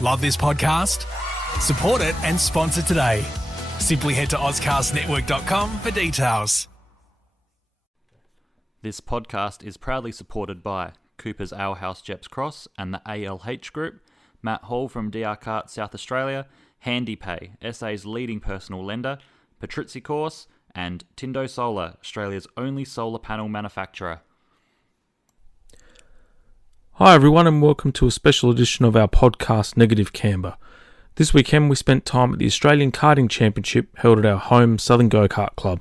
Love this podcast? Support it and sponsor today. Simply head to ozcastnetwork.com for details. This podcast is proudly supported by Cooper's Ale House Jeps Cross and the ALH Group, Matt Hall from DR Kart South Australia, HandyPay, SA's leading personal lender, Patrizicorse, and Tindo Solar, Australia's only solar panel manufacturer. Hi everyone and welcome to a special edition of our podcast Negative Camber. This weekend we spent time at the Australian Karting Championship held at our home Southern Go-Kart Club.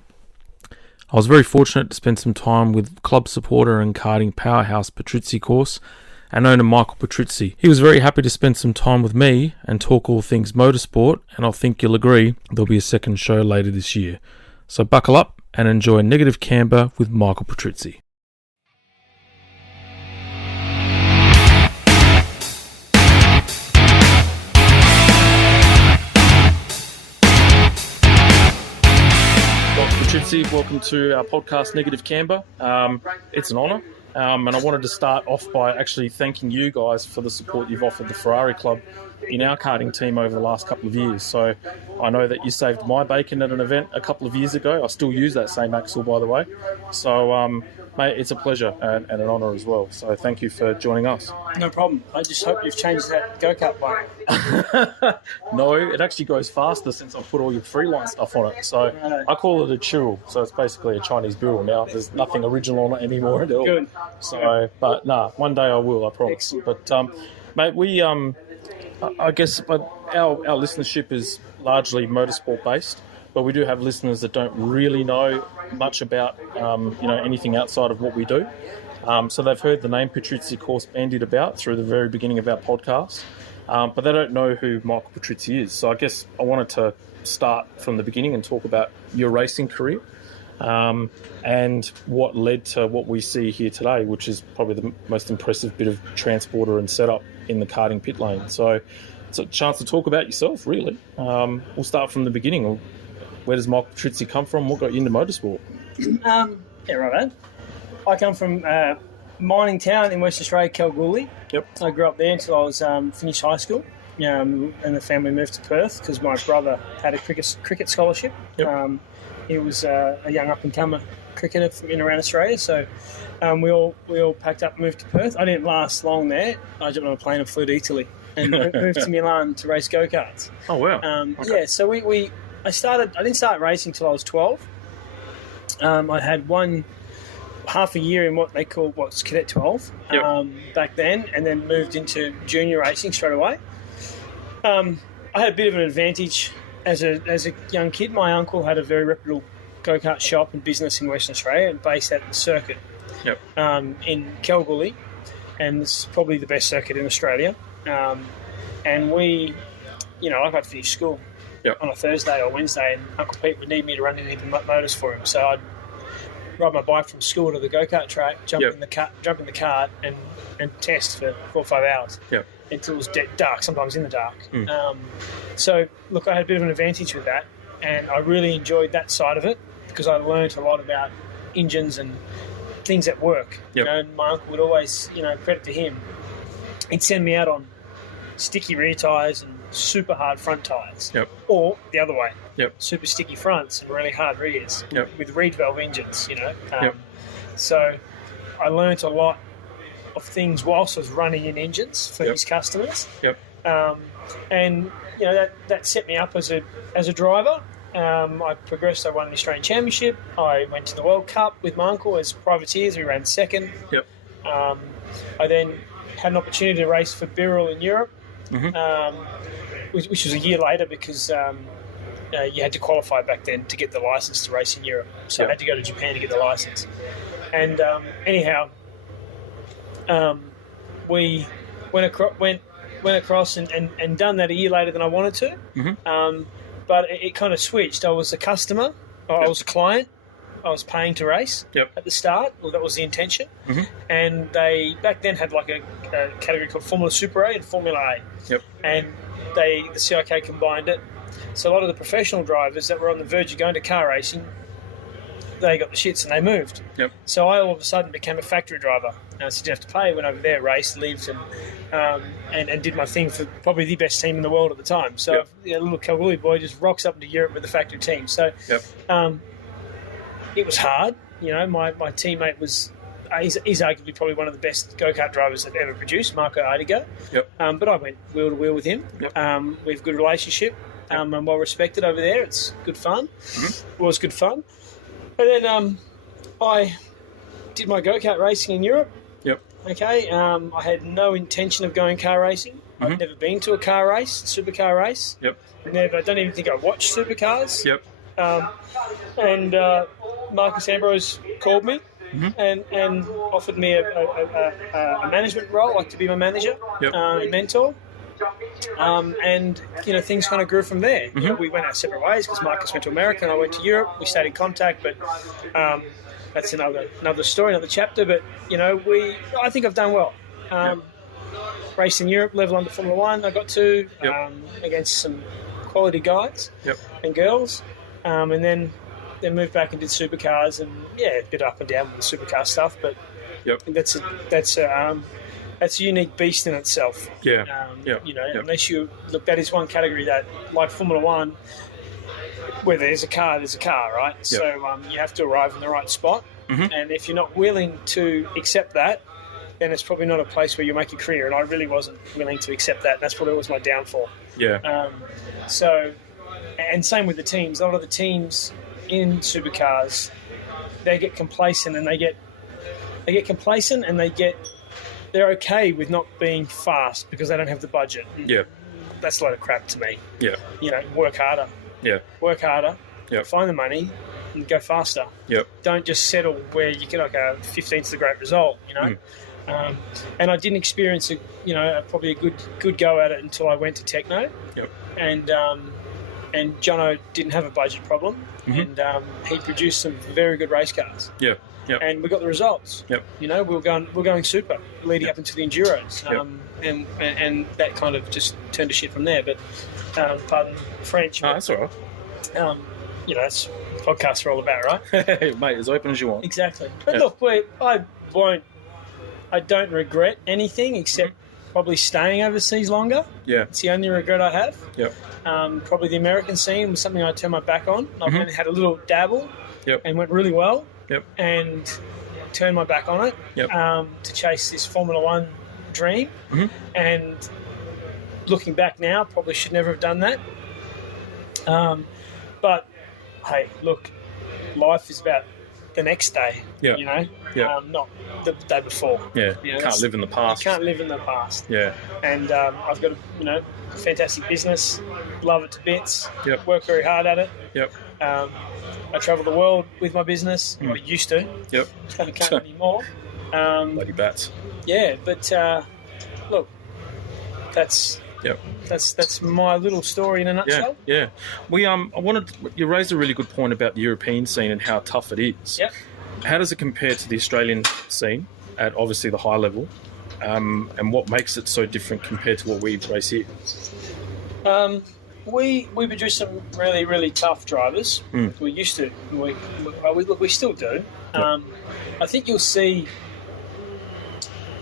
I was very fortunate to spend some time with club supporter and karting powerhouse Patrizicorse and owner Michael Patrizi. He was very happy to spend some time with me and talk all things motorsport, and I think you'll agree there'll be a second show later this year. So buckle up and enjoy Negative Camber with Michael Patrizi. Patrizi, welcome to our podcast Negative Camber. It's an honour, and I wanted to start off by actually thanking you guys for the support you've offered the Ferrari Club in our karting team over the last couple of years. So I know that you saved my bacon at an event a couple of years ago. I still use that same axle, by the way. So, mate, it's a pleasure and an honour as well. So thank you for joining us. No problem. I just hope you've changed that go-kart one. No, it actually goes faster since I've put all your freeline stuff on it. So I call it a churro. So it's basically a Chinese burrel now. There's nothing original on it anymore at all. Good. So, but one day I will, I promise. Excellent. But, mate, we... I guess our listenership is largely motorsport based, but we do have listeners that don't really know much about anything outside of what we do. So they've heard the name Patrizicorse bandied about through the very beginning of our podcast, but they don't know who Michael Patrizi is. So I guess I wanted to start from the beginning and talk about your racing career and what led to what we see here today, which is probably the most impressive bit of transporter and setup in the karting pit lane. So it's a chance to talk about yourself, really. We'll start from the beginning. Where does Michael Patrizi come from? What got you into motorsport? Yeah, right. I come from mining town in Western Australia, Kalgoorlie. Yep. I grew up there until I was finished high school. And the family moved to Perth because my brother had a cricket scholarship. Yep. He was a young up-and-comer cricketer from in around Australia, so we all packed up and moved to Perth. I didn't last long there. I jumped on a plane and flew to Italy and moved to Milan to race go-karts. Oh, wow. Okay. Yeah, so I didn't start racing until I was 12. I had half a year in what's Cadet 12 back then, and then moved into junior racing straight away. I had a bit of an advantage as a young kid. My uncle had a very reputable go-kart shop and business in Western Australia and based at the circuit in Kalgoorlie, and it's probably the best circuit in Australia. And we, I got to finish school on a Thursday or Wednesday, and Uncle Pete would need me to run any of the motors for him. So I'd ride my bike from school to the go-kart track, jump in the cart and test for 4 or 5 hours. Yep. Until it was dark, sometimes in the dark. So, look, I had a bit of an advantage with that, and I really enjoyed that side of it because I learned a lot about engines and things at work. Yep. And my uncle would always, credit to him, he'd send me out on sticky rear tyres and super hard front tyres. Yep. Or the other way, super sticky fronts and really hard rears with reed valve engines, Yep. So I learnt a lot of things whilst I was running in engines for his customers. Yep. And that set me up as a driver. I progressed. I won the Australian Championship. I went to the World Cup with my uncle as privateers. We ran second. Yep. I then had an opportunity to race for Birrell in Europe, which was a year later because you had to qualify back then to get the license to race in Europe. So I had to go to Japan to get the license. And anyhow, we went across and done that a year later than I wanted to. But it kind of switched. I was a customer. I was a client. I was paying to race at the start. Well, that was the intention. And they back then had like a category called Formula Super A and Formula A. And the CIK combined it. So a lot of the professional drivers that were on the verge of going to car racing they got the shits and they moved. Yep. So I all of a sudden became a factory driver. So didn't have to pay. Went over there, raced, lived, and did my thing for probably the best team in the world at the time. So a little Kalgoorlie boy just rocks up into Europe with the factory team. So it was hard. My teammate was. He's arguably probably one of the best go-kart drivers I've ever produced, Marco Patrizi. Yep. But I went wheel to wheel with him. Yep. We have a good relationship. I'm well respected over there. It's good fun. Mm-hmm. It was good fun. And then I did my go-kart racing in Europe. Yep. Okay. I had no intention of going car racing. Mm-hmm. I've never been to a car race, supercar race. Yep. I don't even think I watched supercars. Yep. And Marcus Ambrose called me. Mm-hmm. And offered me a management role, like to be my manager, and mentor. And things kind of grew from there. Mm-hmm. We went our separate ways because Marcus went to America and I went to Europe. We stayed in contact, but that's another story, another chapter. But I think I've done well. Raced in Europe, level under Formula One. I got to against some quality guys and girls, and then moved back and did supercars, and a bit up and down with the supercar stuff, but that's a unique beast in itself. Unless you look, that is one category that, like Formula One, where there's a car, right? Yep. So you have to arrive in the right spot, and if you're not willing to accept that, then it's probably not a place where you make a career. And I really wasn't willing to accept that. That's probably was my downfall. And same with the teams. A lot of the teams in supercars, they get complacent and they're okay with not being fast because they don't have the budget. That's a lot of crap to me. Work harder. Work harder. Find the money and go faster. Don't just settle where you get like a 15th the great result. And I didn't experience probably a good go at it until I went to Techno. And Jono didn't have a budget problem, and he produced some very good race cars. And we got the results. We were going super leading up into the Enduros, and that kind of just turned to shit from there. But pardon French. Oh, that's all right. That's what podcasts are all about, right? Mate, as open as you want. Exactly. But look, I don't regret anything except probably staying overseas longer. It's the only regret I have. Probably the American scene was something I turned my back on. I've only had a little dabble and went really well and turned my back on it to chase this Formula One dream. And looking back now, probably should never have done that. But, hey, look, life is about the next day, not the day before. Can't live in the past. You can't live in the past. And I've got a fantastic business, love it to bits, work very hard at it. I travel the world with my business. I used to. Can't anymore. Bloody bats. But look, that's my little story in a nutshell. You raised a really good point about the European scene and how tough it is. How does it compare to the Australian scene at obviously the high level, and what makes it so different compared to what we race here? We produce some really, really tough drivers. We used to. We still do. I think you'll see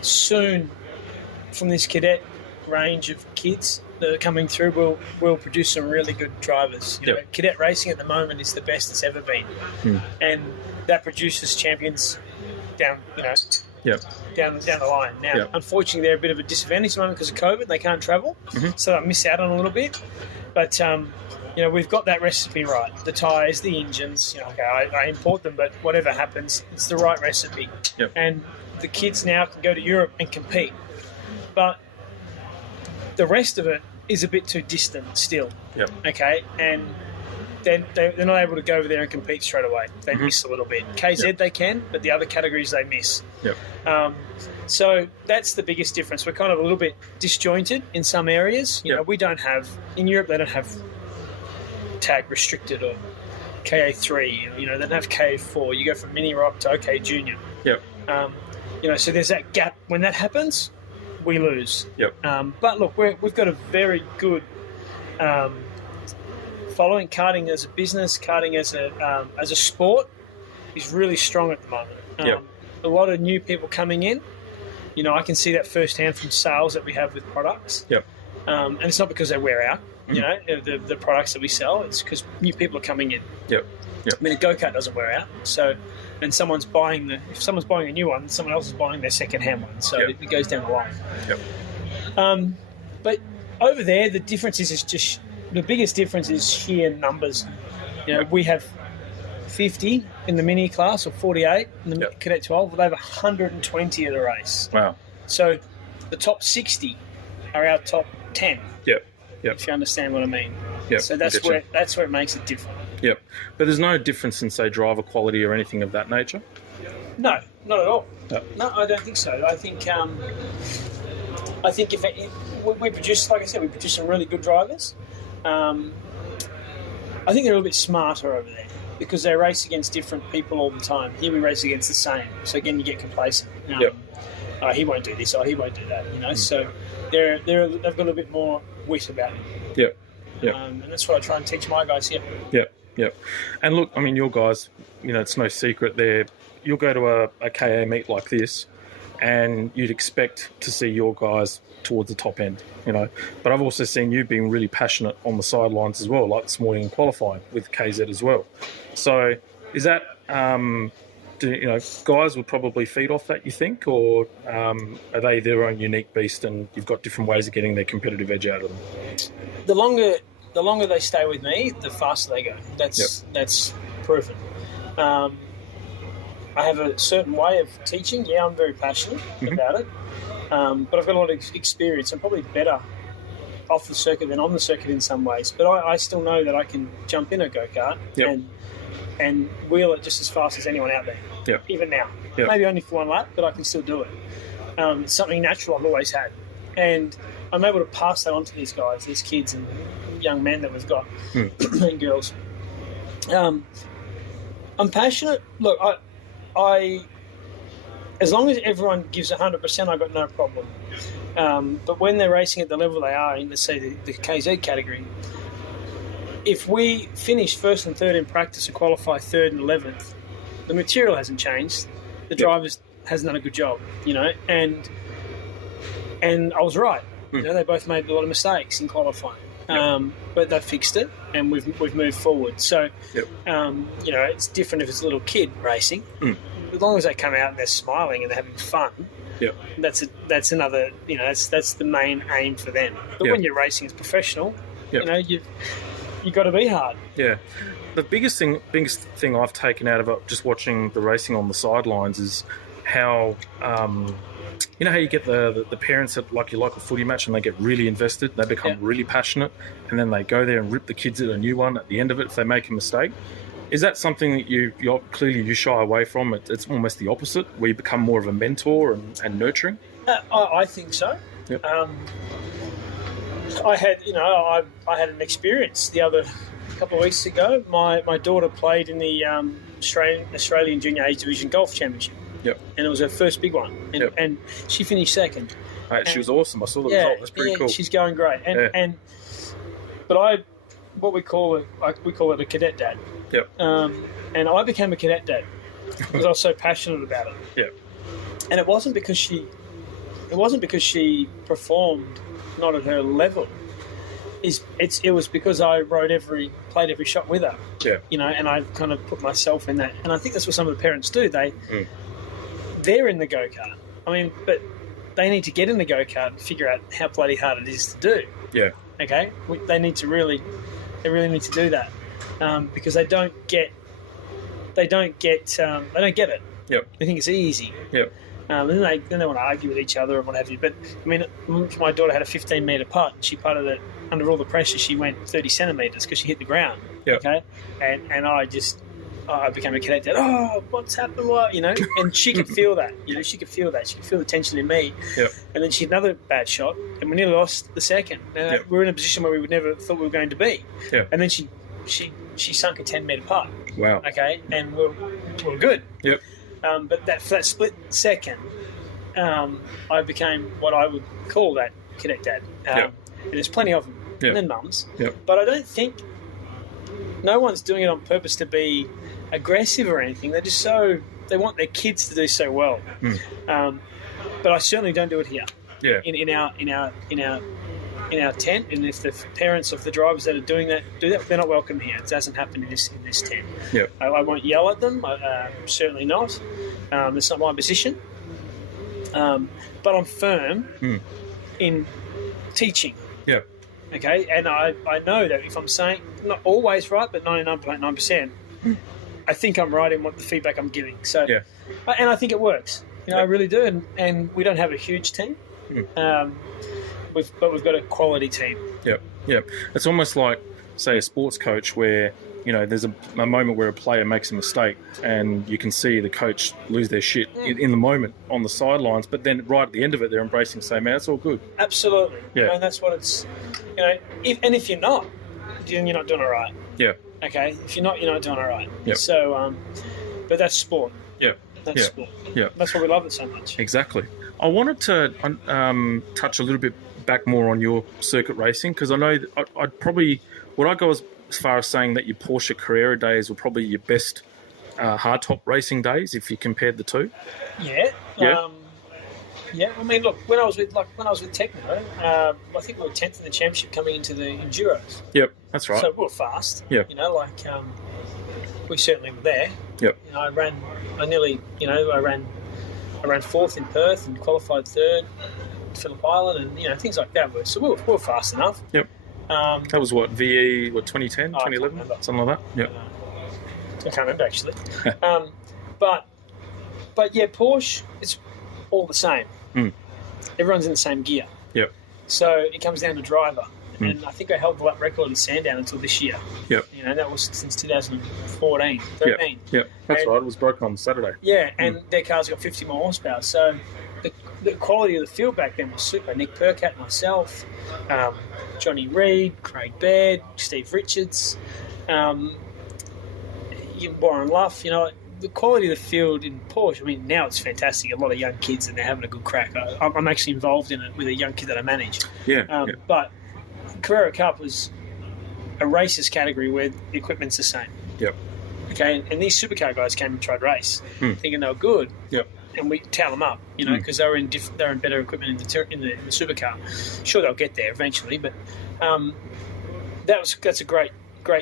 soon from this cadet range of kids that are coming through, we'll produce some really good drivers. Cadet racing at the moment is the best it's ever been, and that produces champions down the line. Now, unfortunately, they're a bit of a disadvantage at the moment because of COVID. They can't travel, so they miss out on a little bit. But we've got that recipe right. The tyres, the engines. I import them, but whatever happens, it's the right recipe. And the kids now can go to Europe and compete, but the rest of it is a bit too distant still. Okay, and they're not able to go over there and compete straight away. They miss a little bit. KZ they can, but the other categories they miss. So that's the biggest difference. We're kind of a little bit disjointed in some areas. We don't have, in Europe they don't have tag restricted or KA3. They don't have KA4. You go from mini rock to OK Junior. So there's that gap. When that happens, we lose. But look, we've got a very good following karting as a business, karting as a sport. is really strong at the moment. Yep. A lot of new people coming in. You know, I can see that firsthand from sales that we have with products. Yep. And it's not because they wear out, you know, the products that we sell. It's because new people are coming in. Yep. Yep. I mean, a go-kart doesn't wear out. So, and if someone's buying a new one, someone else is buying their second-hand one. So Yep. it goes down the line. Yep. But over there, the difference is just the biggest difference is sheer numbers. You know, we have 50 in the mini class or 48 in the Yep. Cadet 12, with over 120 at a race. Wow. So the top 60 are our top 10. Yep. Yep. If you understand what I mean. Yep. So that's Getcha. where it makes it different. Yep. But there's no difference in, say, driver quality or anything of that nature? No, not at all. Yep. No, I don't think so. I think if we produce, like I said, we produce some really good drivers. I think they're a little bit smarter over there because they race against different people all the time. Here we race against the same. So again, you get complacent. Oh, he won't do this. Oh, he won't do that. You know. So they've got a bit more wit about them. Yep. Yep. And that's what I try and teach my guys here. Yep. Yep. And look, I mean, your guys, you know, it's no secret you'll go to a KA meet like this and you'd expect to see your guys towards the top end, you know. But I've also seen you being really passionate on the sidelines as well, like this morning in qualifying with KZ as well. So is that, you know, guys would probably feed off that, you think, or are they their own unique beast and you've got different ways of getting their competitive edge out of them? The longer they stay with me, the faster they go. That's proven. I have a certain way of teaching. Yeah, I'm very passionate about it, but I've got a lot of experience. I'm probably better off the circuit than on the circuit in some ways. But I still know that I can jump in a go-kart and wheel it just as fast as anyone out there, even now. Maybe only for one lap, but I can still do it. It's something natural I've always had. And I'm able to pass that on to these guys, these kids and young men that we've got, and girls. I'm passionate. Look, I as long as everyone gives 100%, I've got no problem. But when they're racing at the level they are in, let's say, the KZ category, if we finish first and third in practice and qualify third and 11th, the material hasn't changed. The drivers hasn't done a good job, you know, and I was right. You know, they both made a lot of mistakes in qualifying. But they fixed it, and we've moved forward. So, you know, it's different if it's a little kid racing. As long as they come out and they're smiling and they're having fun, that's another. You know, that's the main aim for them. But when you're racing as professional, you know, you've got to be hard. Yeah. The biggest thing I've taken out of it, just watching the racing on the sidelines, is how. You know how you get the parents at like your local footy match and they get really invested, they become really passionate, and then they go there and rip the kids at a new one at the end of it if they make a mistake. Is that something that you clearly shy away from? It's almost the opposite, where you become more of a mentor and nurturing? I think so. Yep. I had an experience the other couple of weeks ago. My daughter played in the Australian Junior Age Division Golf Championship. And it was her first big one, and she finished second. She was awesome. I saw the result. That's pretty cool. She's going great. But we call it a cadet dad. And I became a cadet dad because I was so passionate about it. And it wasn't because she performed not at her level. It was because I played every shot with her. You know, and I kind of put myself in that. And I think that's what some of the parents do. They're in the go-kart. I mean, but they need to get in the go-kart and figure out how bloody hard it is to do. Okay? They really need to do that because they don't get it. They think it's easy. And then they want to argue with each other and what have you. But, I mean, my daughter had a 15-metre putt. She putted it under all the pressure. She went 30 centimetres because she hit the ground. Okay? And I became a cadet dad. Oh, what's happened? What? You know? And she could feel that. You know, she could feel that. She could feel the tension in me. And then she had another bad shot, and we nearly lost the second. We were in a position where we would never thought we were going to be. And then she sunk a 10-metre putt. Wow. Okay? And we're good. But for that split second, I became what I would call that cadet dad. And there's plenty of them. And then mums. But I don't think no one's doing it on purpose to be aggressive or anything. They're just they want their kids to do so well. But I certainly don't do it here. Yeah. In our tent, and if the parents of the drivers that are doing that do that, they're not welcome here. It doesn't happen in this tent. Yeah. I won't yell at them. Certainly not. That's not my position. But I'm firm in teaching. Yeah. Okay, and I know that if I'm saying not always right, but 99.9%, I think I'm right in what the feedback I'm giving. So, yeah. And I think it works. I really do. And we don't have a huge team. But we've got a quality team. Yep. It's almost like, say, a sports coach where, there's a moment where a player makes a mistake and you can see the coach lose their shit in the moment on the sidelines, but then right at the end of it, they're embracing, saying, man, it's all good. Absolutely. Yeah. And that's what it's, if you're not, then you're not doing it right. Yeah. Okay? If you're not doing it right. Yep. So, but that's sport. Yeah. That's sport. Yeah. That's why we love it so much. Exactly. I wanted to touch a little bit back more on your circuit racing, because I know that would I go as far as saying that your Porsche Carrera days were probably your best hardtop racing days if you compared the two? Yeah. Yeah. I mean, look, when I was with Techno, I think we were 10th in the championship coming into the Enduros. Yep, that's right. So we were fast. Yeah. We certainly were there. Yep. I ran fourth in Perth and qualified third at Phillip Island, and things like that. So we were fast enough. Yep. That was what, VE, 2010, 2011? Something like that? Yep. I can't remember, actually. But yeah, Porsche, it's all the same. Everyone's in the same gear. Yep. So it comes down to driver. And I think I held the lap record in Sandown until this year. Yep. That was since 2014, 13. Yep. That's right. It was broken on Saturday. Yeah, and their cars got 50 more horsepower. So the quality of the field back then was super. Nick Percat, myself, Johnny Reid, Craig Baird, Steve Richards, Warren Luff. The quality of the field in Porsche, I mean, now it's fantastic. A lot of young kids and they're having a good crack. I'm actually involved in it with a young kid that I manage. Yeah. But Carrera Cup was a races category where the equipment's the same. Yep. Okay, and these supercar guys came and tried race, thinking they were good. Yep. And we tell them up, because they were in better equipment in the supercar. Sure, they'll get there eventually, but that's a great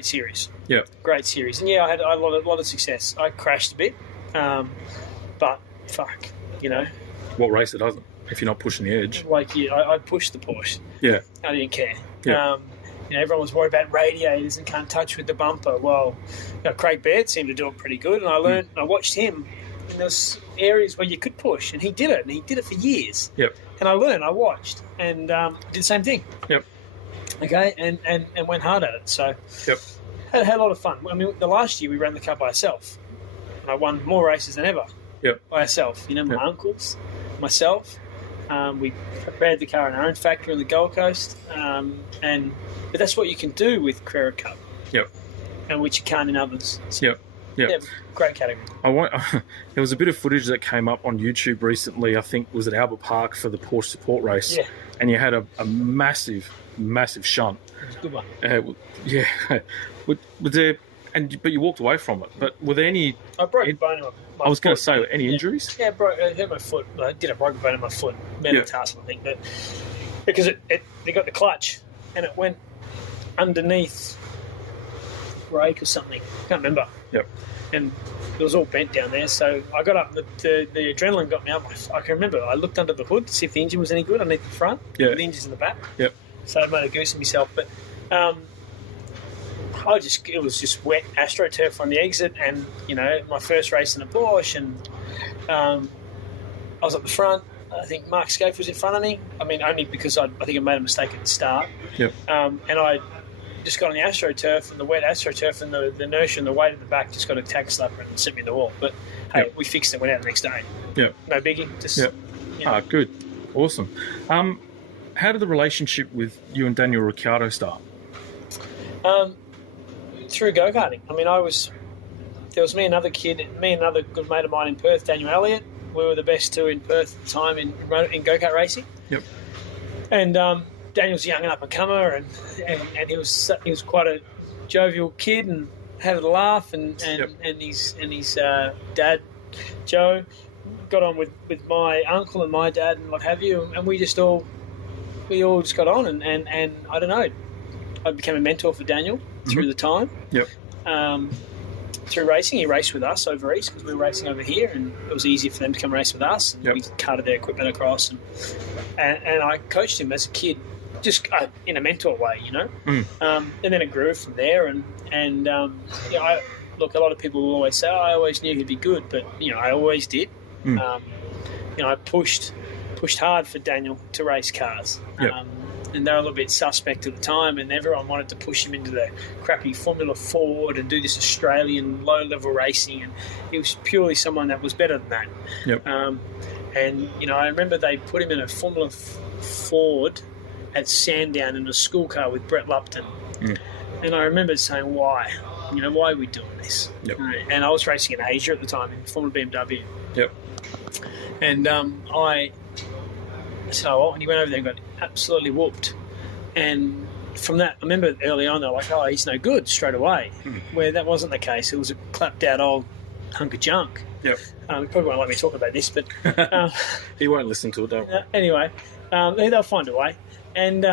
series. Yeah. Great series, and I had a lot of success. I crashed a bit, but fuck, What race it doesn't? If you're not pushing the edge. I pushed the Porsche. Yeah. I didn't care. Yeah. Everyone was worried about radiators and can't touch with the bumper. Well, Craig Baird seemed to do it pretty good, and I learned. I watched him, and there was areas where you could push, and he did it, for years. Yep. And I learned. I watched, and did the same thing. Yep. Okay, and went hard at it. So. Yep. Had a lot of fun. I mean, the last year we ran the car by ourselves, and I won more races than ever. Yep. By ourselves. My uncles, myself. We prepared the car in our own factory on the Gold Coast, but that's what you can do with Carrera Cup. Yep. And which you can't in others. So, yep. Yeah, great category. There was a bit of footage that came up on YouTube recently. I think was at Albert Park for the Porsche support race. Yeah. And you had a massive shunt. It was a good one. Yeah. Was there? But you walked away from it. But were there any? I broke a bone in my I was going to foot. say, any injuries? Yeah, I hurt my foot. I did a broken bone in my foot. Metatarsal, I think, but because they got the clutch and it went underneath brake or something. I can't remember. Yep. And it was all bent down there. So I got up. The adrenaline got me up. I can remember. I looked under the hood to see if the engine was any good underneath the front. Yeah. The engine's in the back. Yep. So I made a goose of myself, but. It was just wet AstroTurf on the exit, and my first race in a Porsche, and I was up the front. I think Mark Scaife was in front of me. I mean, only because I think I made a mistake at the start. Yep. And I just got on the AstroTurf, and the wet AstroTurf, and the inertia and the weight at the back just got a tag slapper and sent me in the wall. But hey, we fixed it. Went out the next day. Yeah. No biggie. Just. Yep. Good. Awesome. How did the relationship with you and Daniel Ricciardo start? Through go-karting. I mean, there was me and another good mate of mine in Perth, Daniel Elliott. We were the best two in Perth at the time in go-kart racing. Yep. And Daniel's a young and up and comer, and he was quite a jovial kid and had a laugh, and his dad Joe got on with my uncle and my dad and what have you, and we all just got on, and I don't know, I became a mentor for Daniel through the time. Through racing. He raced with us over east because we were racing over here, and it was easier for them to come race with us, and we carted their equipment across, and I coached him as a kid, just in a mentor way, you know. And then it grew from there, and look, a lot of people will always say, I always knew he'd be good, but I always did. I pushed hard for Daniel to race cars. And they were a little bit suspect at the time, and everyone wanted to push him into the crappy Formula Ford and do this Australian low-level racing, and he was purely someone that was better than that. And I remember they put him in a Formula Ford at Sandown in a school car with Brett Lupton. And I remember saying, why? Why are we doing this? And I was racing in Asia at the time in Formula BMW. And I said, oh, and he went over there and got absolutely whooped. And from that, I remember early on, they were like, oh, he's no good straight away. Where that wasn't the case. It was a clapped out old hunk of junk. He probably won't let me talk about this, but he won't listen to it, don't worry. Anyway, they'll find a way. And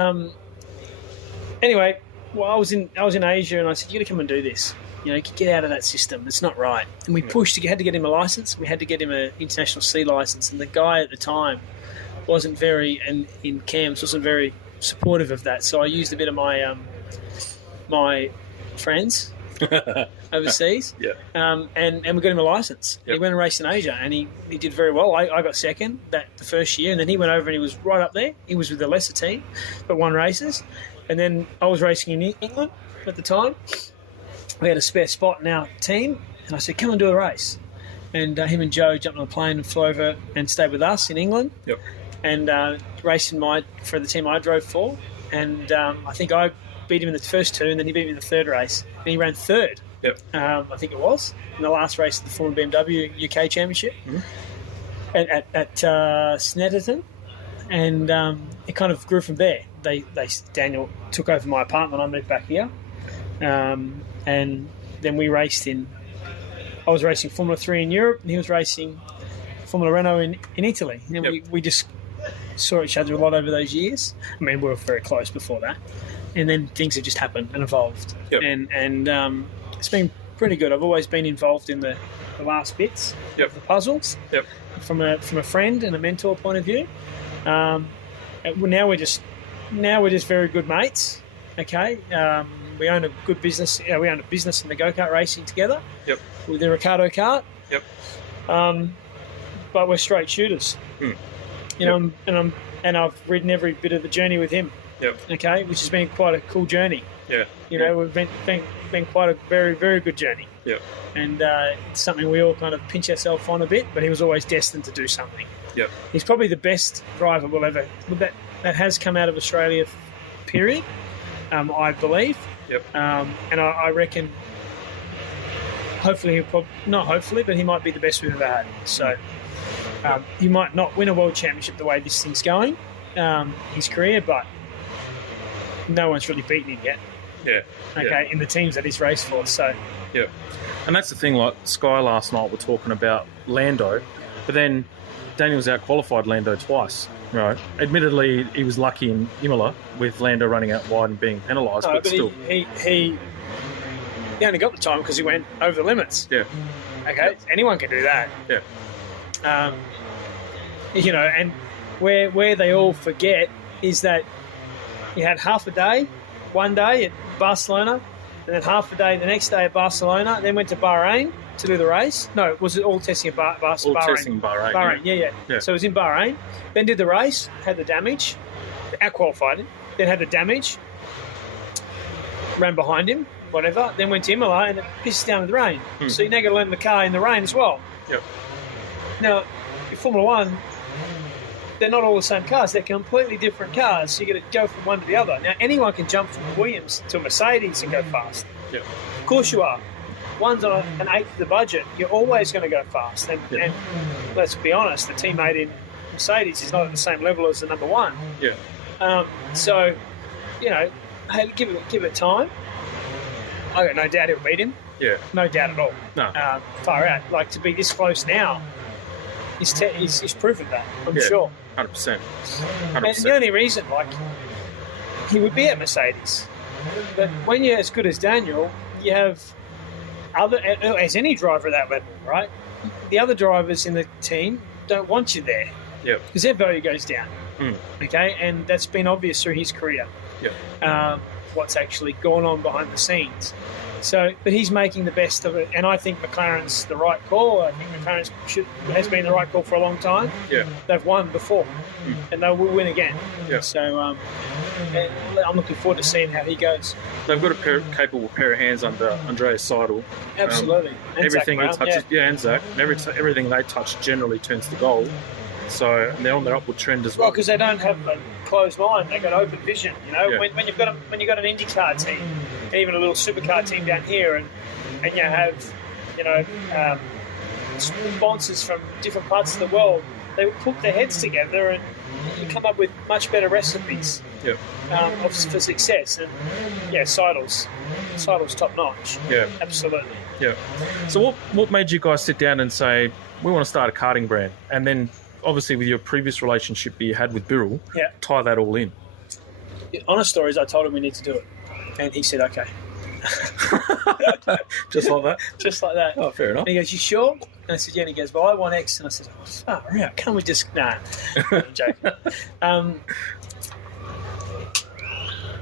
anyway, well, I was in Asia, and I said, you got to come and do this. Get out of that system. It's not right. And we pushed. Had to get him a license. We had to get him an international C license. And the guy at the time wasn't very, and in CAMS wasn't very supportive of that. So I used a bit of my my friends overseas, and we got him a license. He went and raced in Asia, and he did very well. I got second the first year, and then he went over and he was right up there. He was with the lesser team, but won races. And then I was racing in England at the time. We had a spare spot in our team, and I said, come and do a race. And him and Joe jumped on a plane and flew over and stayed with us in England. And raced for the team I drove for. And I think I beat him in the first two, and then he beat me in the third race. And he ran third, I think it was, in the last race of the Formula BMW UK Championship at Snetterton. And it kind of grew from there. Daniel took over my apartment. I moved back here. And then we raced I was racing Formula 3 in Europe, and he was racing Formula Renault in Italy. And we just saw each other a lot over those years. I mean, we were very close before that. And then things have just happened and evolved. And it's been pretty good. I've always been involved in the last bits of the puzzles from a friend and a mentor point of view. Now we're just very good mates. Okay. We own a good business. We own a business in the go-kart racing together. With the Ricardo kart. But we're straight shooters. And I've ridden every bit of the journey with him. Okay, which has been quite a cool journey. We've been quite a very, very good journey. And it's something we all kind of pinch ourselves on a bit. But he was always destined to do something. He's probably the best driver that has come out of Australia. Period. I believe. And I reckon, hopefully, but he might be the best we've ever had. So he might not win a world championship the way this thing's going, his career, but no one's really beaten him yet. In the teams that he's raced for. So and that's the thing. Like Sky last night, we're talking about Lando, but then Daniel's out-qualified Lando twice. Right. Admittedly, he was lucky in Imola with Lando running out wide and being penalised, but still. He only got the time because he went over the limits. Okay, anyone can do that. And where they all forget is that you had half a day, one day at Barcelona, and then half a day the next day at Barcelona, then went to Bahrain to do the race. No, was it all testing at Bahrain? All testing in Bahrain. Bahrain, So it was in Bahrain. Then did the race, had the damage, out-qualified him, then had the damage, ran behind him, whatever, then went to Imola and it pissed down with the rain. So you now got to learn the car in the rain as well. Now, in Formula 1, they're not all the same cars. They're completely different cars. So you got to go from one to the other. Now, anyone can jump from a Williams to a Mercedes and go fast. Of course you are. One's on an eighth of the budget. You're always going to go fast. And let's be honest, the teammate in Mercedes is not at the same level as the number one. So, hey, give it time. I got no doubt he'll beat him. Yeah. No doubt at all. No. Far out. Like, to be this close now is proof of that, I'm sure. 100%. And the only reason, he would be at Mercedes. But when you're as good as Daniel, you have as any driver at that level, right? The other drivers in the team don't want you there. Yep. Because their value goes down. Okay? And that's been obvious through his career. Yep. What's actually gone on behind the scenes. So, but he's making the best of it, and I think McLaren's the right call. I think McLaren has been the right call for a long time. Yeah. They've won before, and they will win again. Yeah. So, I'm looking forward to seeing how he goes. They've got a capable pair of hands under Andreas Seidel. Absolutely. And everything he touches, and Zach, and everything they touch generally turns to gold. So they're on their upward trend as well. Well, because they don't have a closed mind; they've got open vision. When you've got an IndyCar team, and even a little supercar team down here, and you have sponsors from different parts of the world, they will put their heads together and you come up with much better recipes for success. And Seidel's top notch. Yeah, absolutely. Yeah. So what made you guys sit down and say we want to start a karting brand, and then obviously with your previous relationship that you had with Birrell, tie that all in? The honest story is I told him we need to do it, and he said okay. Just like that? Just like that. Oh, fair enough. And he goes, you sure? And I said, yeah. And he goes, well, I want X. And I said, oh, right, can't we just... Nah, I'm joking.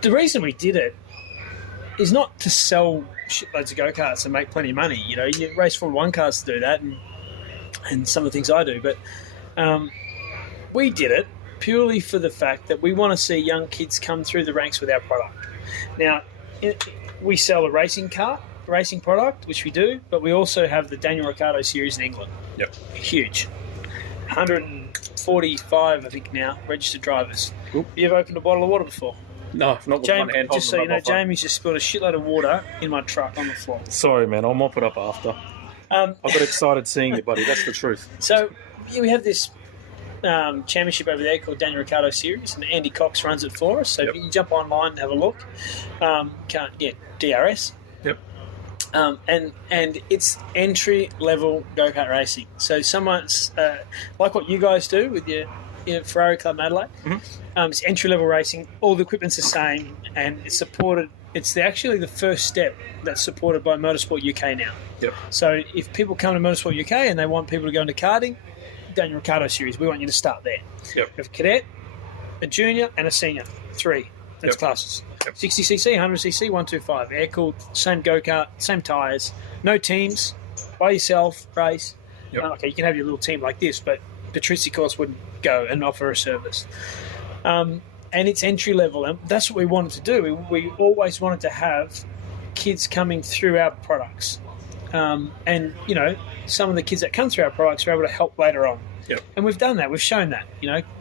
The reason we did it is not to sell shitloads of go-karts and make plenty of money. You race Formula 1 cars to do that, and some of the things I do. But we did it purely for the fact that we want to see young kids come through the ranks with our product. Now, we sell a racing product, which we do, but we also have the Daniel Ricciardo series in England. Yep. Huge. 145, I think, now, registered drivers. Cool. You've opened a bottle of water before? No, not with one hand. Just so you know, Jamie's just spilled a shitload of water in my truck on the floor. Sorry, man. I'll mop it up after. I got excited seeing you, buddy. That's the truth. So, we have this championship over there called Daniel Ricciardo Series, and Andy Cox runs it for us. So if you can jump online and have a look, DRS. Yep. And it's entry level go-kart racing. So someone's like what you guys do with your Ferrari Club in Adelaide. Mm-hmm. It's entry level racing. All the equipment's the same, and it's supported. It's actually the first step that's supported by Motorsport UK now. Yep. So if people come to Motorsport UK and they want people to go into karting, Daniel Ricciardo Series, we want you to start there. Yep. We have a cadet, a junior, and a senior. 3. That's classes. Yep. 60cc, 100cc, 125. Air-cooled, same go-kart, same tyres. No teams, by yourself, race. Yep. Okay, you can have your little team like this, but Patrizicorse wouldn't go and offer a service. And it's entry-level, and that's what we wanted to do. We always wanted to have kids coming through our products. And, some of the kids that come through our products are able to help later on. Yep. And we've done that. We've shown that.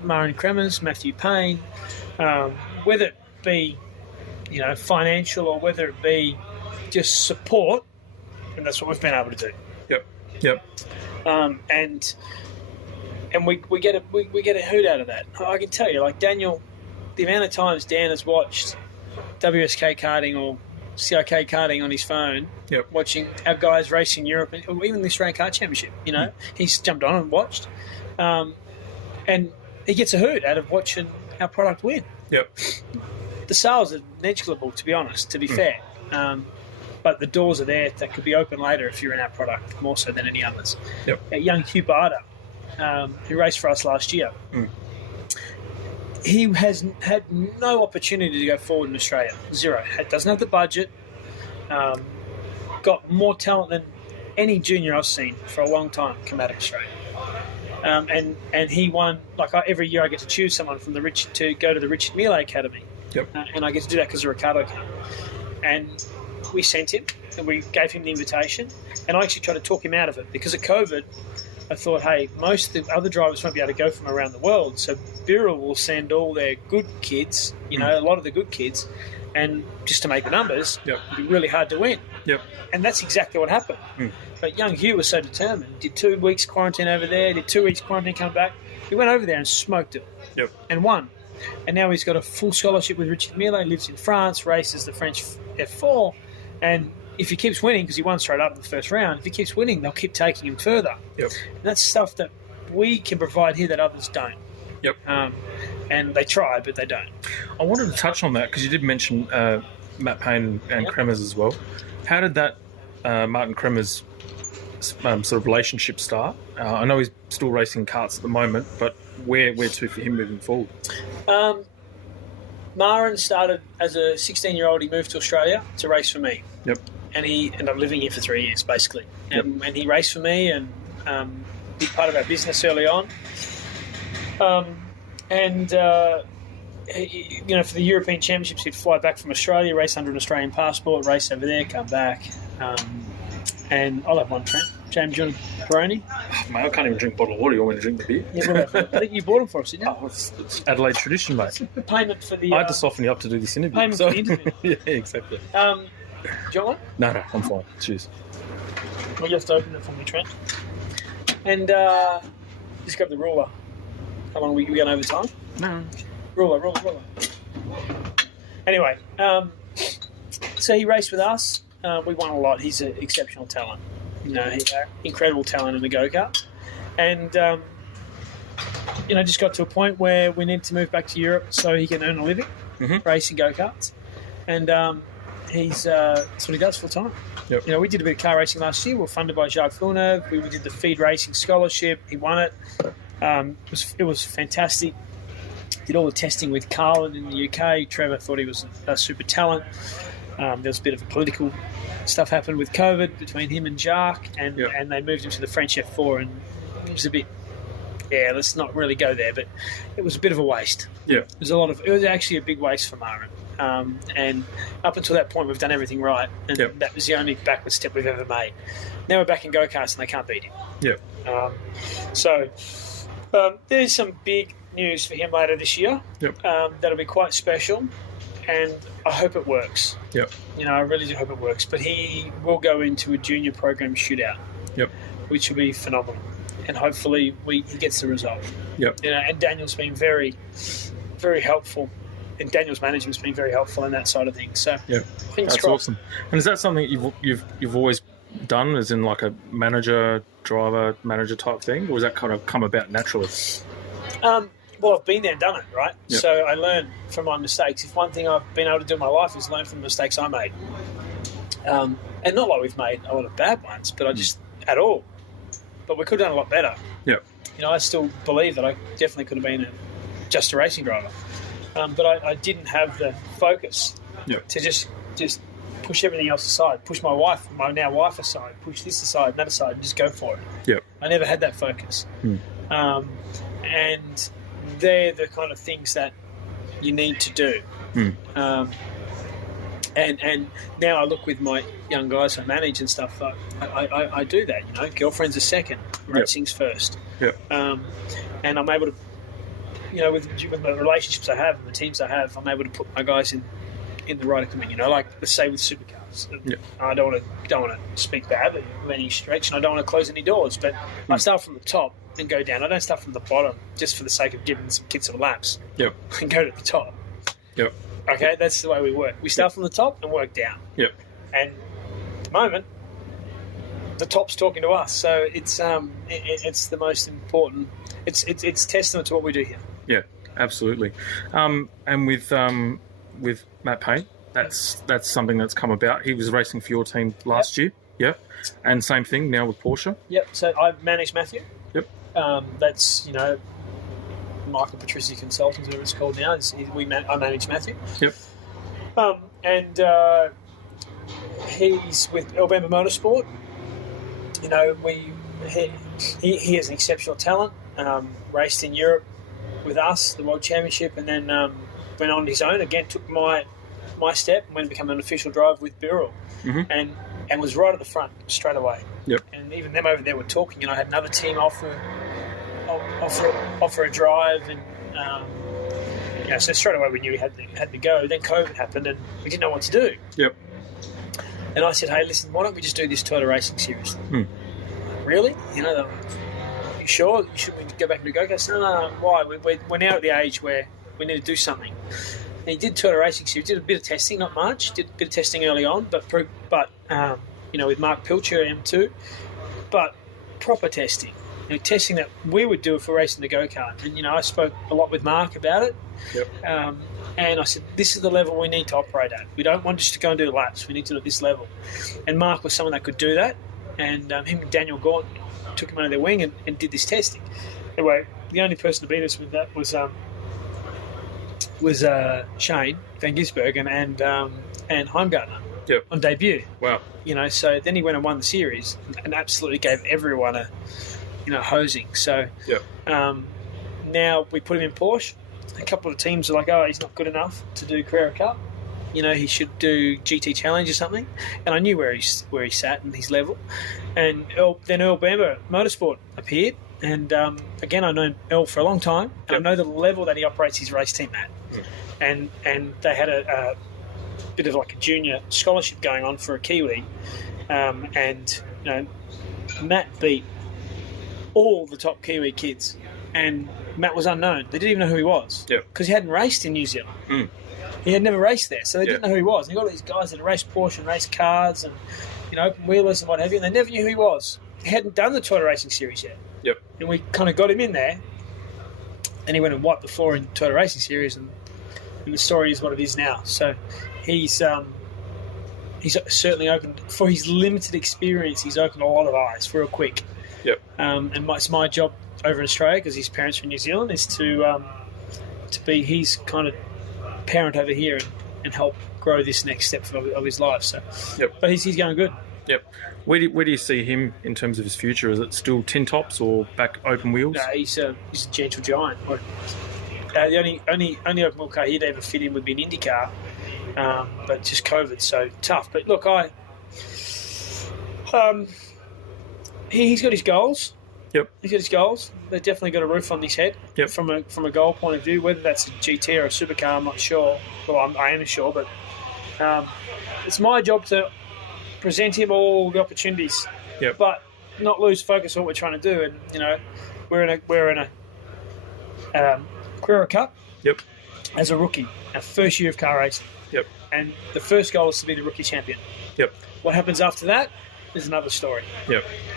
Marin Kremers, Matthew Payne, whether it be, financial or whether it be just support, and that's what we've been able to do. Yep. And we get a hoot out of that. I can tell you, like Daniel, the amount of times Dan has watched WSK karting or CIK karting on his phone, watching our guys racing Europe, or even the Australian Karting Championship. He's jumped on and watched, and he gets a hoot out of watching our product win. Yep. The sales are negligible, to be honest. To be fair, but the doors are there that could be open later if you're in our product more so than any others. Yep. Young Hugh Barter, who raced for us last year. He has had no opportunity to go forward in Australia. Zero. Doesn't have the budget. Got more talent than any junior I've seen for a long time come out of Australia. And he won. Every year I get to choose someone from to go to the Richard Mille Academy. Yep. And I get to do that because of Ricardo came. And we sent him, and we gave him the invitation. And I actually tried to talk him out of it because of COVID. I thought, hey, most of the other drivers won't be able to go from around the world, so Birrell will send all their good kids, a lot of the good kids, and just to make the numbers, it'd be really hard to win. Yep. And that's exactly what happened. But young Hugh was so determined. Did 2 weeks quarantine over there, did 2 weeks quarantine, come back. He went over there and smoked it. Yep. And won. And now he's got a full scholarship with Richard Mille, lives in France, races the French F4, and if he keeps winning, because he won straight up in the first round, if he keeps winning, they'll keep taking him further. Yep. And that's stuff that we can provide here that others don't. Yep. And they try, but they don't. I wanted to touch on that because you did mention Matt Payne and Kremers as well. How did that Martin Kremers sort of relationship start? I know he's still racing karts at the moment, but where to for him moving forward? Marin started as a 16-year-old. He moved to Australia to race for me. Yep. And he ended up living here for 3 years, basically. Yep. And he raced for me and big part of our business early on. He, for the European Championships, he'd fly back from Australia, race under an Australian passport, race over there, come back. And I'll have one, Trent. James, do you want a Peroni? Oh, mate, I can't even drink bottled water. You want me to drink the beer? Yeah, well, I think you bought them for us, didn't you? Oh, it's Adelaide tradition, mate. Payment for the... I had to soften you up to do this interview. Payment for the interview. Yeah, exactly. Do you want one? No, I'm fine. Cheers. Well, you have to open it for me, Trent. And just grab the ruler. How long are we going over time? No. Ruler. Anyway, so he raced with us. We won a lot. He's an exceptional talent. He's incredible talent in the go-kart. And, just got to a point where we need to move back to Europe so he can earn a living racing go-karts. And that's what he does full time. Yep. We did a bit of car racing last year. We were funded by Jacques Villeneuve. We did the feed racing scholarship. He won it. It was fantastic. Did all the testing with Carlin in the UK. Trevor thought he was a super talent. There was a bit of political stuff happened with COVID between him and Jacques, and they moved him to the French F4, and it was a bit, let's not really go there, but it was a bit of a waste. Yeah. It was actually a big waste for Marin. And up until that point, we've done everything right, and that was the only backward step we've ever made. Now we're back in go-karts, and they can't beat him. Yeah. There's some big news for him later this year. Yep. That'll be quite special, and I hope it works. Yep. I really do hope it works. But he will go into a junior program shootout. Yep. Which will be phenomenal, and hopefully he gets the result. Yep. And Daniel's been very, very helpful, and Daniel's management's been very helpful in that side of things. So that's crossed. awesome. And is that something you've always done, as in like a driver manager type thing, or has that kind of come about naturally? Well, I've been there and done it, right? Yep. So I learn from my mistakes. If one thing I've been able to do in my life is learn from the mistakes I made. And not like we've made a lot of bad ones, but at all. But we could have done a lot better. Yeah. I still believe that I definitely could have been just a racing driver. But I didn't have the focus to just push everything else aside, push my now wife aside, push this aside, that aside, and just go for it. Yeah. I never had that focus. And they're the kind of things that you need to do. And now I look with my young guys I manage and stuff, I do that, girlfriend's a second, racing's first. And I'm able to, with the relationships I have and the teams I have, I'm able to put my guys in the right equipment, like let's say with supercars. I don't want to speak badly of any stretch, and I don't want to close any doors, but I start from the top and go down. I don't start from the bottom just for the sake of giving some kids some laps. And go to the top. Okay, that's the way we work. We start from the top and work down. And at the moment, the top's talking to us, so it's the most important. It's testament to what we do here. Yeah, absolutely. And with Matt Payne, that's something that's come about. He was racing for your team last year. And same thing now with Porsche. So I manage Matthew. That's Michael Patrizi Consultants, whatever it's called now. I manage Matthew. And he's with Alabama Motorsport. He has an exceptional talent. Raced in Europe with us, the World Championship, and then went on his own again. Took my step and went and become an official driver with Birrell, and was right at the front straight away. And even them over there were talking, and I had another team offer a drive, and so straight away we knew we had to go. Then COVID happened, and we didn't know what to do. And I said, hey, listen, why don't we just do this Toyota Racing Series? Really? They were, you sure? Should we go back and do go-karts? No. Why? We're now at the age where we need to do something. And he did Toyota Racing Series, did a bit of testing, not much, did a bit of testing early on, but with Mark Pilcher, M2, but proper testing. Testing that we would do if we're racing the go-kart. And, I spoke a lot with Mark about it. Yep. And I said, this is the level we need to operate at. We don't want just to go and do laps. We need to do it at this level. And Mark was someone that could do that. And him and Daniel Gordon took him under their wing and did this testing. Anyway, the only person to beat us with that was Shane Van Gisbergen and Heimgartner on debut. Wow. So then he went and won the series and absolutely gave everyone a hosing. So now we put him in Porsche. A couple of teams are like, oh, he's not good enough to do Carrera Cup. He should do GT Challenge or something. And I knew where he sat and his level. And then Earl Bamber Motorsport appeared. And again, I've known Earl for a long time. And I know the level that he operates his race team at. And they had a bit of like a junior scholarship going on for a Kiwi. And Matt beat all the top Kiwi kids, and Matt was unknown. They didn't even know who he was because he hadn't raced in New Zealand. He had never raced there, so they didn't know who he was. And you got all these guys that raced Porsche and raced cars and open wheelers and what have you, and they never knew who he was. He hadn't done the Toyota Racing Series yet. And we kind of got him in there, and he went and wiped the floor in Toyota Racing Series, and the story is what it is now. So he's certainly opened, for his limited experience, he's opened a lot of eyes for real quick. And it's my job over in Australia, because his parents are in New Zealand, is to be his kind of parent over here and help grow this next step of his life. So, but he's going good. Where do you see him in terms of his future? Is it still tin tops or back open wheels? No, he's a gentle giant. The only open wheel car he'd ever fit in would be an Indy car, but just COVID, so tough. But look, he's got his goals. He's got his goals. They've definitely got a roof on his head. From a goal point of view, whether that's a GT or a supercar, I'm not sure. Well, I am sure, but it's my job to present him all the opportunities, but not lose focus on what we're trying to do. And we're in a Carrera Cup as a rookie, our first year of car racing. And the first goal is to be the rookie champion. What happens after that is another story.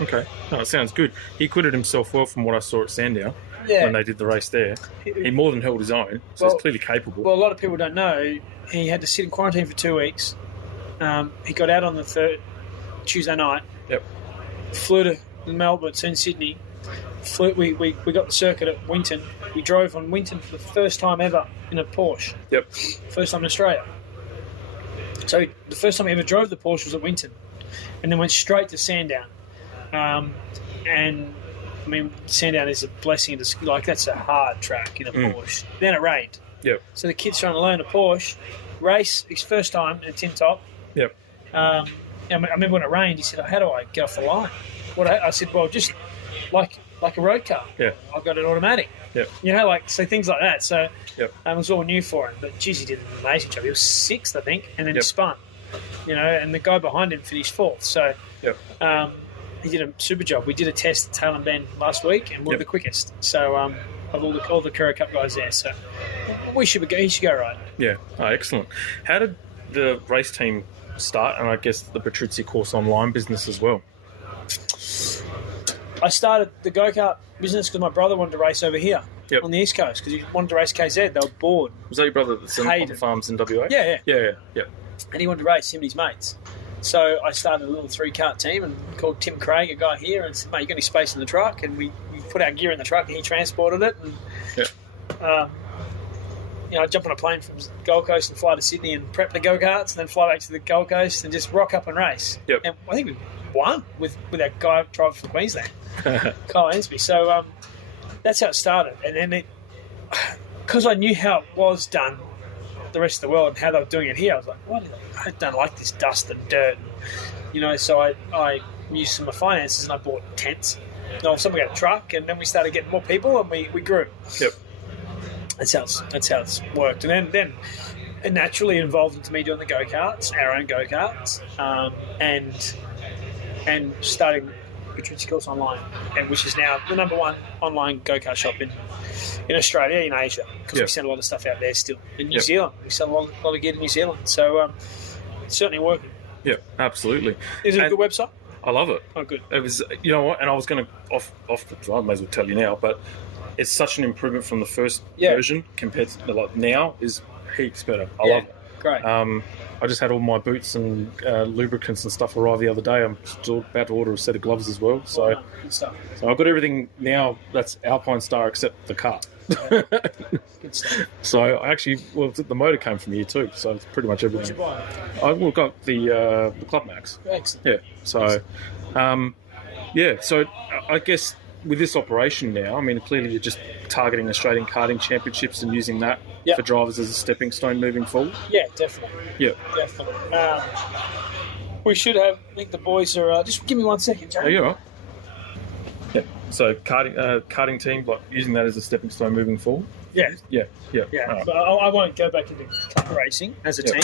Okay. No, it sounds good. He acquitted himself well from what I saw at Sandown when they did the race there. He more than held his own, so he's clearly capable. Well, a lot of people don't know he had to sit in quarantine for 2 weeks. He got out on the third Tuesday night. Flew to Melbourne, in Sydney. We got the circuit at Winton. We drove on Winton for the first time ever in a Porsche. First time in Australia. So the first time I ever drove the Porsche was at Winton, and then went straight to Sandown. And I mean, Sandown is a blessing. That's a hard track in a Porsche. Then it rained. So the kid's trying to learn a Porsche race his first time in a tin top. I remember when it rained, he said, "How do I get off the line?" I said, "Well, just like a road car. I've got an automatic." So things like that. So it was all new for him. But geez, he did an amazing job. He was sixth, I think, and then he spun. And the guy behind him finished fourth. So he did a super job. We did a test at Tail and Bend last week, and we're the quickest. So of all the Carrera Cup guys there. So he should go right. Excellent. How did the race team start, and I guess the Patrizicorse online business as well? I started the go-kart business because my brother wanted to race over here on the East Coast because he wanted to race KZ. They were bored. Was that your brother that's on the farms in WA? Yeah. And he wanted to race, him and his mates. So I started a little 3-kart team and called Tim Craig, a guy here, and said, "Mate, you got any space in the truck?" And we put our gear in the truck and he transported it. And, I'd jump on a plane from Gold Coast and fly to Sydney and prep the go-karts and then fly back to the Gold Coast and just rock up and race. And I think we won with our guy driving from Queensland, Kyle Ensby. So that's how it started. And then because I knew how it was done the rest of the world and how they were doing it here, I was like, I don't like this dust and dirt. So I used some of my finances and I bought tents. No, someone got a truck, and then we started getting more people and we grew. That's how it's worked. And then it naturally evolved into me doing the go-karts, our own go-karts, and starting Patrizicorse online, and which is now the number one online go-kart shop in Australia, in Asia, because we send a lot of stuff out there still. In New Zealand, we sell a lot of gear in New Zealand, so it's certainly working. Yeah, absolutely. Is it a good website? I love it. Oh, good. It was, you know what, and I was going to, I may as well tell you now, but it's such an improvement from the first version compared to like now is heaps better. I love it. Great. I just had all my boots and lubricants and stuff arrive the other day. I'm still about to order a set of gloves as well. So, good stuff. So I've got everything now that's Alpine Star except the car. Good stuff. So I actually, the motor came from here too. So it's pretty much everything. What'd you buy? I got the Club Max. Excellent. Yeah. So, so I guess with this operation now, I mean, clearly you're just targeting Australian Karting Championships and using that for drivers as a stepping stone moving forward. Yeah, definitely. Yeah, definitely. We should have. I think the boys are. Just give me 1 second, Jamie. Oh, you're right. Yeah. So karting team, like using that as a stepping stone moving forward. Yeah. Yeah. Right. But I won't go back into car racing as a team.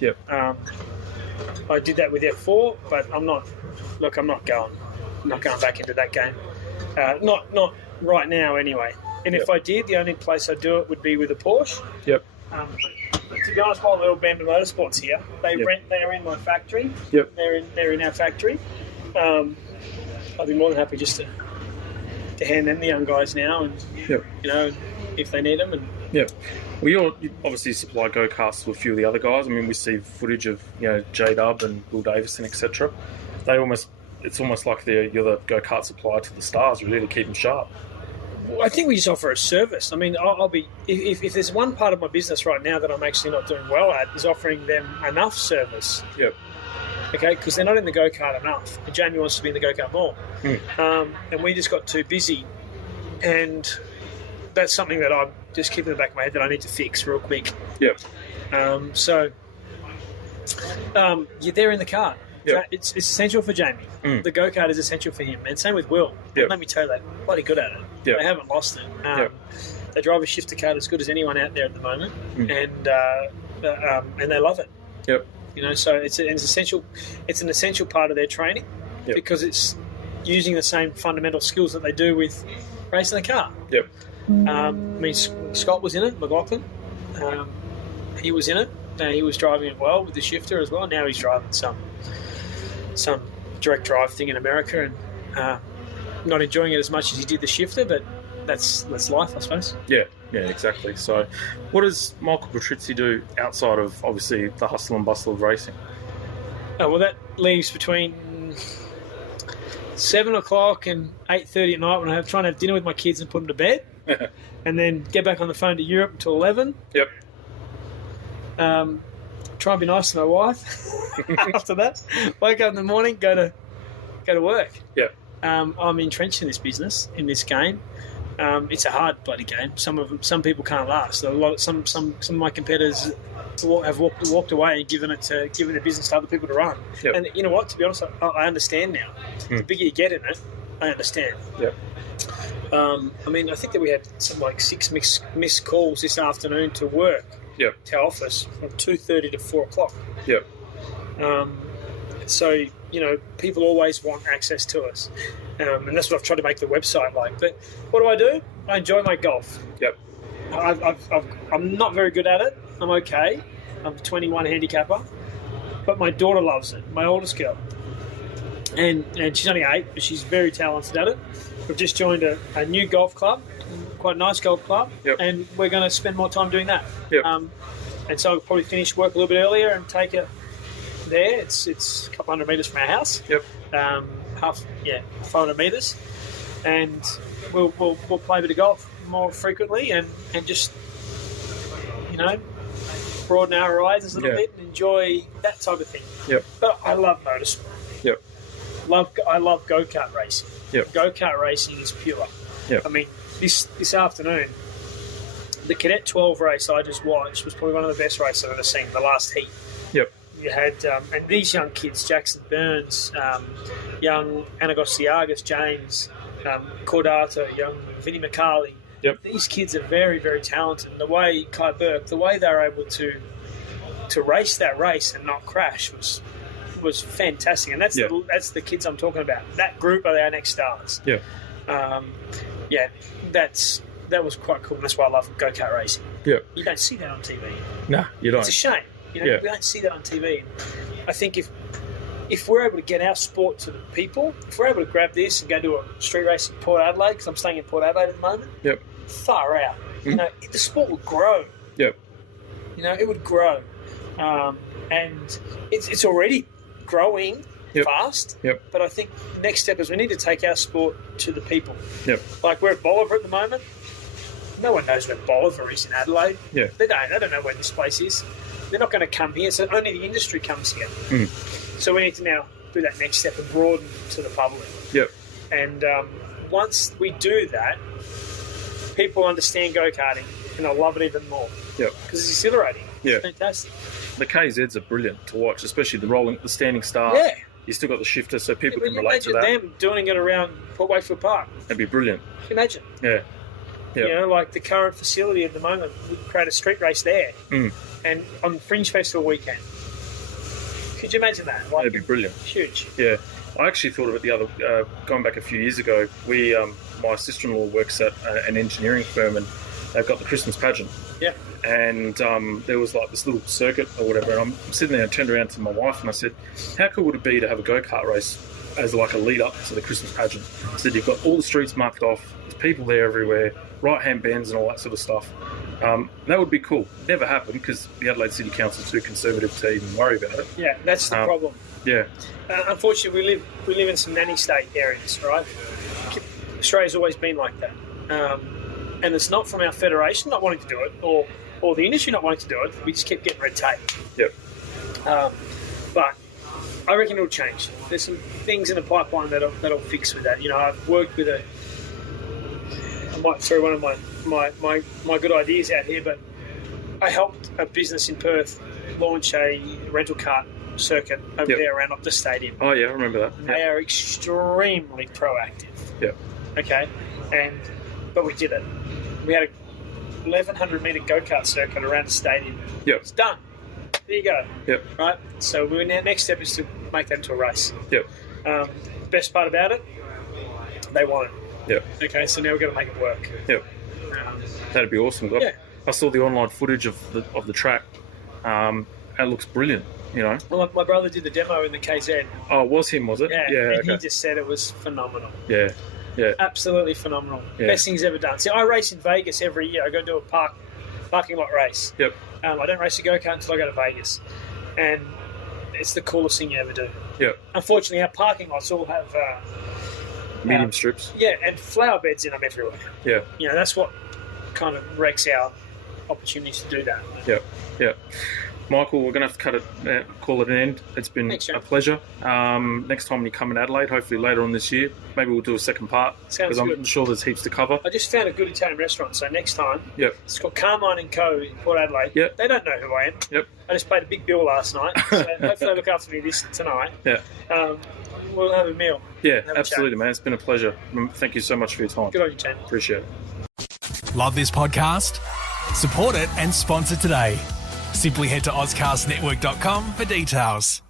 Yep. I did that with F4, but I'm not going back into that game. Not right now, anyway. And if I did, the only place I'd do it would be with a Porsche. Yep. To be honest, my little band of motorsports here, they're in my factory. Yep. They're in our factory. I'd be more than happy just to hand them the young guys now, and you know, if they need them. And we all obviously supply go-karts to a few of the other guys. I mean, we see footage of J-Dub and Will Davison, etc. It's almost like you're the go-kart supplier to the stars, really, to keep them sharp. I think we just offer a service. I mean, I'll be if there's one part of my business right now that I'm actually not doing well at is offering them enough service. Yep. Okay, because they're not in the go-kart enough. And Jamie wants to be in the go-kart more. And we just got too busy. And that's something that I'm just keeping in the back of my head that I need to fix real quick. Yep. They're in the car. Yep. It's essential for Jamie. The go-kart is essential for him. And same with Will. Yep. Let me tell you, they're bloody good at it. Yep. They haven't lost it. They drive a shifter kart as good as anyone out there at the moment. And they love it. Yep. You know, so it's an essential part of their training because it's using the same fundamental skills that they do with racing the car. Yep. I mean, Scott was in it, McLaughlin. He was in it. He was driving it well with the shifter as well. Now he's driving some direct drive thing in America and not enjoying it as much as he did the shifter, but that's life, I suppose. Yeah, exactly. So what does Michael Patrizi do outside of, obviously, the hustle and bustle of racing? Well, that leaves between 7 o'clock and 8:30 at night when I'm trying to have dinner with my kids and put them to bed, and then get back on the phone to Europe until 11. Yep. Try and be nice to my wife after that. Wake up in the morning, go to work. Yep. I'm entrenched in this business, in this game. It's a hard bloody game. Some people can't last. Some of my competitors have walked away and given the business to other people to run. Yep. And you know what? To be honest, I understand now. The bigger you get in it, I understand. Yep. I mean, I think that we had some 6 missed calls this afternoon to work. Yep. To our office from 2:30 to 4 o'clock. Yep. So, you know, people always want access to us. And that's what I've tried to make the website like. But what do? I enjoy my golf. Yep. I'm not very good at it. I'm okay. I'm a 21 handicapper. But my daughter loves it, my oldest girl. And she's only 8, but she's very talented at it. We've just joined a new golf club, quite a nice golf club. Yep. And we're going to spend more time doing that. Yep. And so I'll probably finish work a little bit earlier and take it there. It's a couple hundred metres from our house. Yep. 500 metres, and we'll play a bit of golf more frequently and just, you know, broaden our horizons a little bit and enjoy that type of thing. Yep. But I love motorsport. Yep. I love go-kart racing. Yep. Go-kart racing is pure. Yep. I mean, this afternoon, the Cadet 12 race I just watched was probably one of the best races I've ever seen, the last heat. Yep. You had, and these young kids, Jackson Burns, young Anagosiagas James, Cordata, young Vinnie McCarley. Yep. These kids are very, very talented. And the way Kai Burke, the way they were able to race that race and not crash was was fantastic, and that's the kids I'm talking about. That group are our next stars. Yeah. That was quite cool. That's why I love go-kart racing. Yeah. You don't see that on TV. Nah, you don't. It's a shame. We don't see that on TV. And I think if we're able to get our sport to the people, if we're able to grab this and go to a street race in Port Adelaide, because I'm staying in Port Adelaide at the moment, far out. The sport would grow. Yep. It would grow. And it's already growing fast. Yep. But I think the next step is we need to take our sport to the people. Yep. Like we're at Bolivar at the moment. No one knows where Bolivar is in Adelaide. Yeah. They don't know where this place is. They're not going to come here, so only the industry comes here. Mm. So we need to now do that next step and broaden to the public. Yep. And once we do that, people understand go-karting and they'll love it even more. Yep. Because it's exhilarating. Yeah. It's fantastic. The KZs are brilliant to watch, especially the standing start. Yeah. You still got the shifter, so people can relate to that. Imagine them doing it around Port Wakefield Park. That'd be brilliant. Can you imagine? Yeah. Yeah. Like the current facility at the moment, we create a street race there. Mm. And on Fringe Festival weekend. Could you imagine that? That'd be brilliant. Huge. Yeah. I actually thought of it going back a few years ago. My sister-in-law works at an engineering firm, and they've got the Christmas pageant. Yeah. And there was like this little circuit or whatever, and I'm sitting there and turned around to my wife and I said, how cool would it be to have a go-kart race as like a lead up to the Christmas pageant? I said, you've got all the streets marked off, there's people there everywhere, right-hand bends and all that sort of stuff. That would be cool. Never happened because the Adelaide City Council's too conservative to even worry about it. Yeah, that's the problem. Yeah. Unfortunately, we live in some nanny state areas, right? Australia's always been like that. And it's not from our federation not wanting to do it or the industry not wanting to do it. We just keep getting red tape. Yep. But I reckon it'll change. There's some things in the pipeline that'll fix with that. I've worked with I might throw one of my good ideas out here, but I helped a business in Perth launch a rental car circuit over there around Optus Stadium. Oh yeah, I remember that. They are extremely proactive. Yeah. Okay. But we did it. We had a 1,100 metre go-kart circuit around the stadium. Yep. It's done. There you go. Yep. Right? So our next step is to make that into a race. Yep. Best part about it, they want it. Yep. Okay, so now we've got to make it work. Yep. That'd be awesome. I saw the online footage of the track. It looks brilliant, Well, my brother did the demo in the KZ. Oh, it was him, was it? Yeah. And he just said it was phenomenal. Yeah. Yeah. Absolutely phenomenal. Yeah. Best thing he's ever done. See, I race in Vegas every year. I go and do a parking lot race. Yep. I don't race a go-kart until I go to Vegas. And it's the coolest thing you ever do. Yep. Unfortunately, our parking lots all have... medium strips. Yeah, and flower beds in them everywhere. Yeah. That's what kind of wrecks our opportunities to do that. Yeah. Yeah. Michael, we're going to have to call it an end. It's been a pleasure. Next time when you come in Adelaide, hopefully later on this year, maybe we'll do a second part. Sounds because good. I'm sure there's heaps to cover. I just found a good Italian restaurant, so next time, it's called Carmine & Co. in Port Adelaide. Yep. They don't know who I am. Yep. I just paid a big bill last night, so hopefully they look after me tonight. Yeah. We'll have a meal. Yeah, absolutely, man. It's been a pleasure. Thank you so much for your time. Good on you, Chen. Appreciate it. Love this podcast? Support it and sponsor today. Simply head to AuscastNetwork.com for details.